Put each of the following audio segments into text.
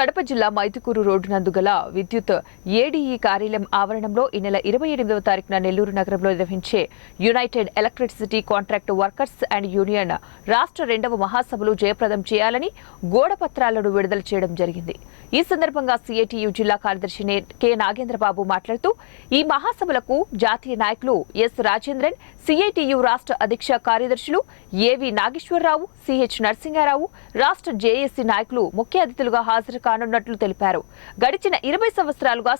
కడప జిల్లా మైదుకూరు రోడ్డు నందు గల విద్యుత్ ఏడీఈ కార్యాలయం ఆవరణంలో ఈ నెల 28వ తారీఖున నెల్లూరు నగరంలో నిర్వహించే United electricity contract workers and union రాష్ట్ర 2వ మహాసభలు జయప్రదం చేయాలని గోడపత్రాలను విడుదల చేయడం జరిగింది. ఈ సందర్భంగా సిఐటియు జిల్లా కార్యదర్శి కె నాగేంద్రబాబు మాట్లాడుతూ ఈ మహాసభలకు జాతీయ నాయకులు ఎస్ రాజేంద్రన్, సిఐటియు రాష్ట్ర అధ్యక్ష కార్యదర్శులు ఏవి నాగేశ్వరరావు, సిహెచ్ నరసింహారావు, రాష్ట్ర జేఏసీ నాయకులు ముఖ్య అతిథులుగా హాజరు కానున్నట్లు తెలిపారు. గడిచిన 20 సంవత్సరాలుగా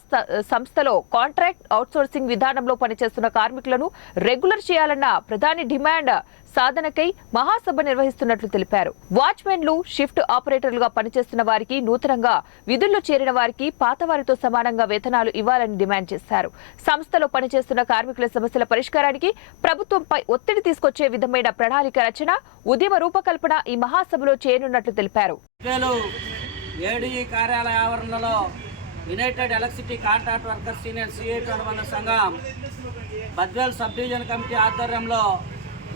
సంస్థలో కాంట్రాక్ట్ అవుట్సోర్సింగ్ విధానంలో పనిచేస్తున్న కార్మికులను రెగ్యులర్ చేయాలన్న ప్రధాని డిమాండ్ సాధనకై మహాసభ నిర్వహిస్తున్నట్లు తెలిపారు. వాచ్మెన్లు, షిఫ్ట్ ఆపరేటర్లుగా పనిచేస్తున్న వారికి, నూతనంగా విధుల్లో చేరిన వారికి పాత వారితో సమానంగా వేతనాలు ఇవ్వాలని డిమాండ్ చేశారు. సంస్థలో పనిచేస్తున్న కార్మికుల సమస్యల పరిష్కారానికి ప్రభుత్వంపై ఒత్తిడి తీసుకొచ్చే విధమైన ప్రణాళిక రచన, ఉద్యమ రూపకల్పన ఈ మహాసభలో చేయనున్నట్లు తెలిపారు. ఏడీఈ కార్యాలయ ఆవరణలో United electricity contract workers union CIT అనుబంధ సంఘం బద్వేల్ సబ్ డివిజన్ కమిటీ ఆధ్వర్యంలో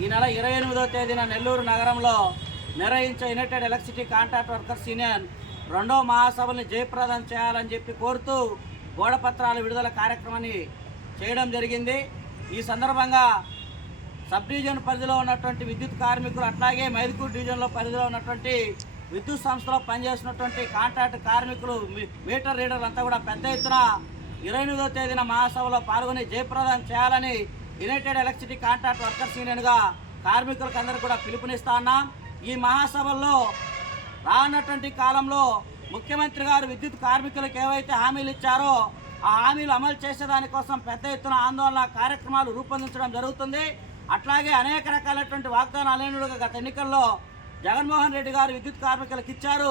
ఈ నెల 28వ తేదీన నెల్లూరు నగరంలో నిర్వహించే United electricity contract workers union 2వ మహాసభల్ని జయప్రదం చేయాలని చెప్పి కోరుతూ గోడపత్రాల విడుదల కార్యక్రమాన్ని చేయడం జరిగింది. ఈ సందర్భంగా సబ్ డివిజన్ పరిధిలో ఉన్నటువంటి విద్యుత్ కార్మికులు, అట్లాగే మైదుకూరు డివిజన్లో పరిధిలో ఉన్నటువంటి విద్యుత్ సంస్థలో పనిచేసినటువంటి కాంట్రాక్ట్ కార్మికులు, మీటర్ రీడర్లు అంతా కూడా పెద్ద ఎత్తున 28వ తేదీన మహాసభలో పాల్గొని జయప్రదం చేయాలని యునైటెడ్ ఎలక్ట్రిసిటీ కాంట్రాక్ట్ వర్కర్స్ యూనియన్గా కార్మికులకు అందరూ కూడా పిలుపునిస్తా ఉన్నాం. ఈ మహాసభల్లో రానున్నటువంటి కాలంలో ముఖ్యమంత్రి గారు విద్యుత్ కార్మికులకు ఏవైతే హామీలు ఇచ్చారో ఆ హామీలు అమలు చేసేదానికోసం పెద్ద ఎత్తున ఆందోళన కార్యక్రమాలు రూపొందించడం జరుగుతుంది. అట్లాగే అనేక రకాలైనటువంటి వాగ్దానాలు గత ఎన్నికల్లో జగన్మోహన్ రెడ్డి గారు విద్యుత్ కార్మికులకు ఇచ్చారు.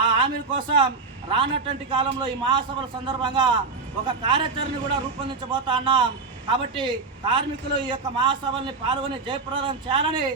ఆ హామీల కోసం రానటువంటి కాలంలో ఈ మహాసభల సందర్భంగా ఒక కార్యాచరణ కూడా రూపొందించబోతా ఉన్నాం. కాబట్టి కార్మికులు ఈ యొక్క మహాసభల్ని పాల్గొని జయప్రదం చేయాలని